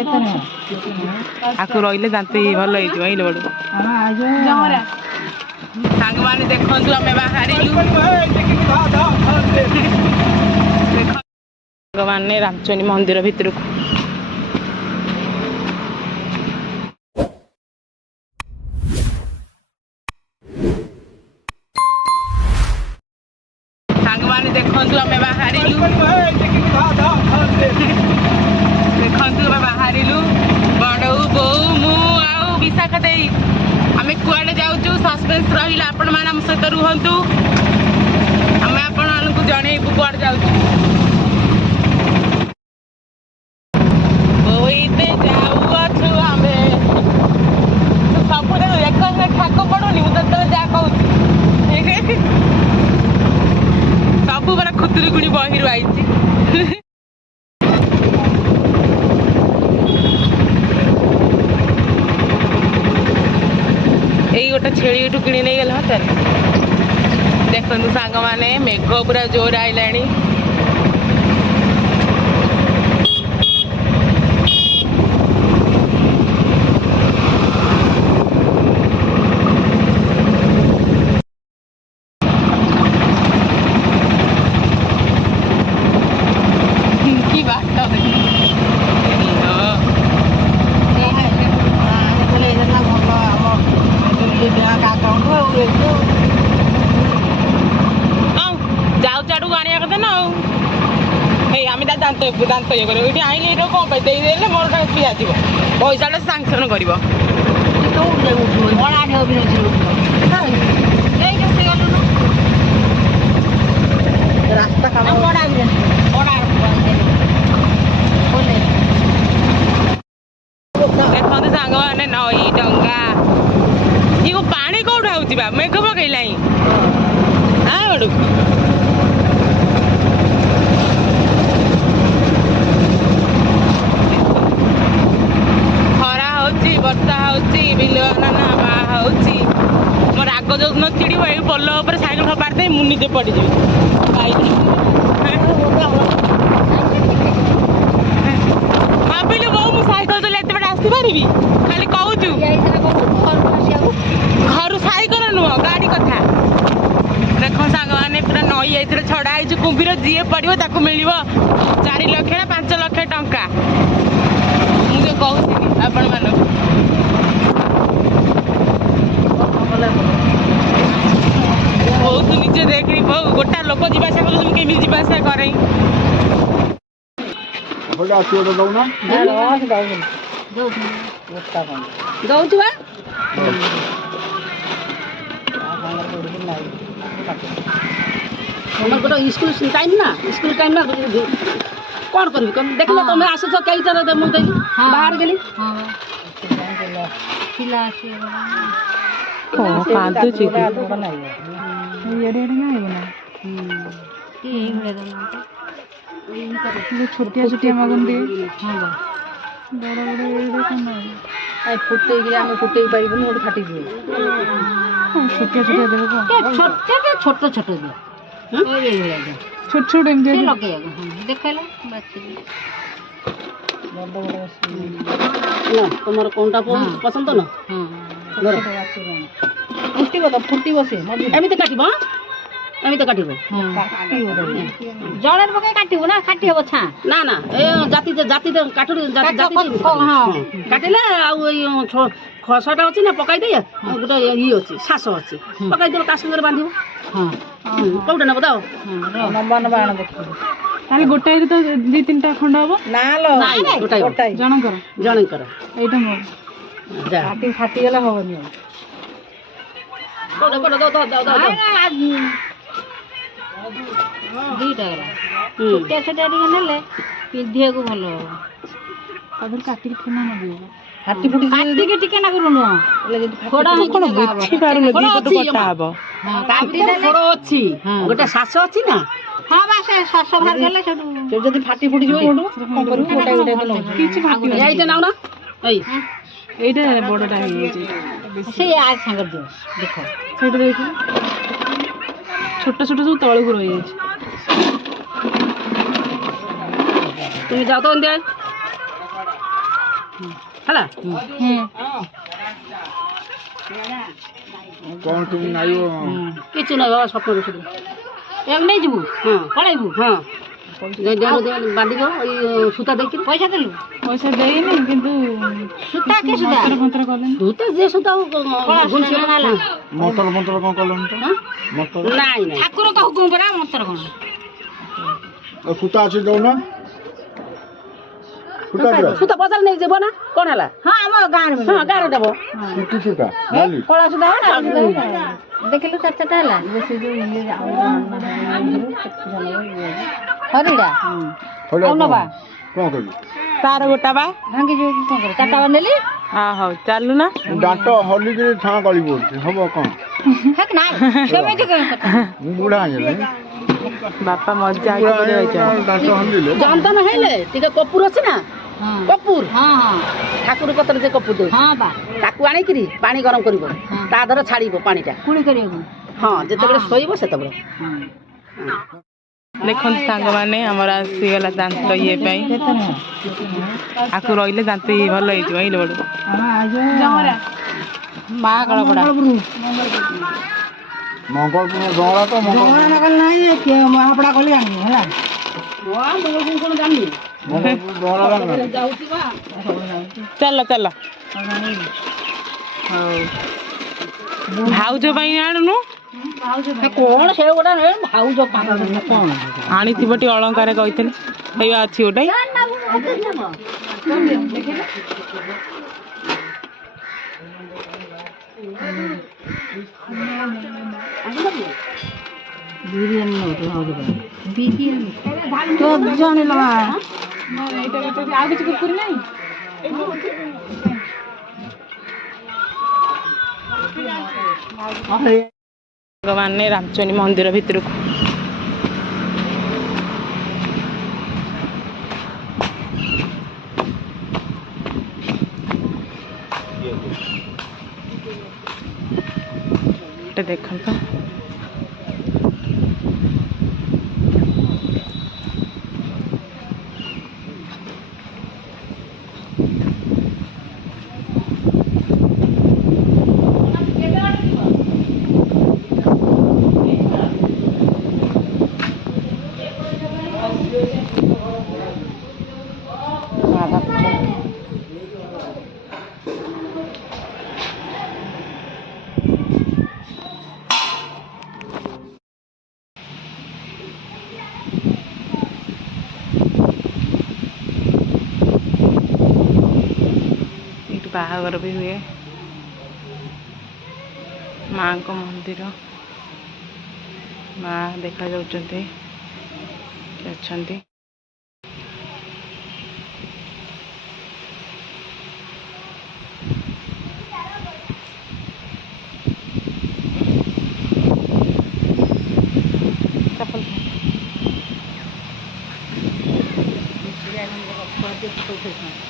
आखु रही दांत भल हो बड़ सांग मैंने देखु आम बाहर सांग मैंने रामचंडी मंदिर भितर को सांग मैंने देखु आम बाहर देखु बाहर बड़ू बो मु विशाखा दे आम कुआडे जाऊँ सस्पेन्स रहा आपण मैंने आम सहित रुहतु आम आपण जनइबू कुआडे जाऊँ बोईते जाऊँ आम सब एक ठाक पड़ूनी मुझे जहाँ कहूँ सब पूरा खुदुरुकुणी बही आई गोटे छेड़ी एटू कि नहीं गला हाथ देखु सांग मैंने मेघ पूरा जोर आईला कि बाट जाऊ चाड़ू आने कथा ना आम दांत दांत ये ये आईने कौन पे मोर पिया पैसा सांसन कर देखते सांग मैंने नई डंगा ये पानी कौट आउगा मेघ पकईला हाँ बड़ू खरा होची वर्षा होची बिलना बाहा होची मोर आग जो दिन चिड़ब ये पोल उपर साइकेल खपार दे मु निजे पड़ जाए भाविलु बो मु साइकेल चले एत बड़े आसपारि खाली कहूँ घर साइकेल नुह गाड़ी कथा देख सांग मैंने पूरा नई ये छड़ा है कुंभीर जी पड़ो ताक मिल 4 लाख ना 5 लाख टंका मुझे कहूँ आपण मान बहुत निजे देख गोटा लोक जीवासा कर केमी जीवासा करे स्कूल टाइम ना कौन कर देख लो तुम आस कई तरह मुझे बाहर गली छोटिया छोटिया मागुंदी बड़ फुटे आम फुटे पार्बन गोटे फाटी दिए छोटिया छोटिया छोट छोट दिए छोट छोट एमती लगे देखला तुम कौन पसंद ना फुटी बसे एमती काटब एमती काटब जड़े पकड़ काटू ना काटी हम छा ना ना जाति जाति काटू काटिले खसाटा अच्छी ना पकईदे गोटे ये अच्छी शास अच्छी पकईदेव ता सागर बांध कौटे नब तो गोटाई तो 2-3 टा खंड हम ना गोटाई जनकर जनकर एटा मोर फाटी गला हबनी दीटा छोटिया छोटिया ने पिंधिया को भल हम काटिक ठेना न हाटी फुटी काटिके टिके ना करू नुह खोड़ा कौन बुझी पारुन दी पटु कटा हबो खोड़ अच्छी गोटे शास अच्छी ना हाँ बा से सस बाहर गेले सेटू जदी फाटी फुटी जो कोन करू गोटा गोटा तो किछि फाटी एइटा नाउ ना एई एइटा बडटा हे से आ संग दियो देखो सेट देखो छोट छोट सब तळु को रही तुम जाओ तो अंदर ହେଲା କ'ଣ କେମିତି ନାଇବ କିଛି ନାହିଁ ବାବା ସ୍ୱପ୍ନ ଦେଖୁଛୁ ଏମ୍ ନେଇଯିବୁ ହଁ ପଳେଇବୁ ହଁ ବାନ୍ଧିବ ଏଇ ସୂତା ଦେଇକି ପଇସା ଦେଲୁ ପଇସା ଦେଇନି କିନ୍ତୁ ସୂତା କେ ସୂତା ମନ୍ତ୍ର କଲେନି ସୂତା ଯେ ସୂତା ହେଲା ମଟର ମଟର କ'ଣ କଲନି ତ ମଟର ନାଇଁ ନାଇଁ ଠାକୁର କହୁ ପରା ମନ୍ତ୍ର କ'ଣ ସୂତା ଅଛି ଦଉନ ସୂତା ଦିଅ ସୂତା ବଜାର ନେଇ ଯିବ ନା କ'ଣ ହେଲା ହଁ ଆମ ଗାଁରେ ହଁ ଗାଁରେ ଦେବ କି ସୂତା ନାଲି କଳା ସୂତା ଦେଖିଲୁ ଚାରିଟା ହେଲା ହରିଡ଼ା ହଳିଆ ନବା କ'ଣ କରିବି ତାର ଗୋଟା ବା ଭାଙ୍ଗି ଯିବ କ'ଣ କରିବ ଚାରିଟା ବା ନେଲି ହଉ ଚାଲୁ ନା ଦାନ୍ତ ହଲିକିରି ଛାଁ ଗଳି ପଡ଼ୁଛି ହବ କ'ଣ ହେକ୍ ନାଇଁ ସେମିତି ମୁଁ ବୁଢ଼ା ହେଇଗଲି ବାପା ମଜା ଦାନ୍ତ ହଲିଲେ ଜନ୍ତନ ହେଇଲେ ଟିକେ କପୁର ଅଛି ନା କପୁର ହଁ ହଁ ଠାକୁର କତରେ ଯେ କପୁର ଦଉଛି ହଁ ବା ତାକୁ ଆଣିକିରି ପାଣି ଗରମ କରିବ ତା ଦେହରେ ଛାଡ଼ିବ ପାଣିଟା କୁଳି କରିବାକୁ ହଁ ଯେତେବେଳେ ଶୋଇବ ସେତେବେଳେ ଦେଖନ୍ତୁ ସାଙ୍ଗମାନେ ଆମର ଆସିଗଲା ଦାନ୍ତ ଇଏ ପାଇଁ ଆକୁ ରହିଲେ ଦାନ୍ତ ଇଏ ଭଲ ହେଇଯିବ ଏଇ ବଡ଼ ମା କଳପଡ଼ା ମଙ୍ଗଳପୁର ଡଙ୍ଗଳା ତ ମହାପଡ଼ା କଲି ଆଣିବି ହେଲା କ'ଣ ଜାଣିନି ମଙ୍ଗଳପୁର ଡଙ୍ଗଳା ଯାଉଛି ବା ଚାଲ ଚାଲ ହଉ ଭାଉଜ ପାଇଁ ଆଣୁନୁ କ'ଣ ସେ ଗୋଟା ଭାଉଜ କ'ଣ ଆଣିଥିବ ଟିକେ ଅଳଙ୍କାର କହିଥିଲେ ଏଇ ଅଛି ଗୋଟେ ଜାଣିଲ ଆଉ କିଛି କୁରକୁରି ନାହିଁ ଭଗବାନ ରାମଚଣ୍ଡୀ ମନ୍ଦିର ଭିତରକୁ ଦେଖନ୍ତୁ ବାହାଘର ବି ହୁଏ ମାଙ୍କ ମନ୍ଦିର ମା ଦେଖାଯାଉଛନ୍ତି ଅଛନ୍ତି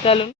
ଚାଲୁ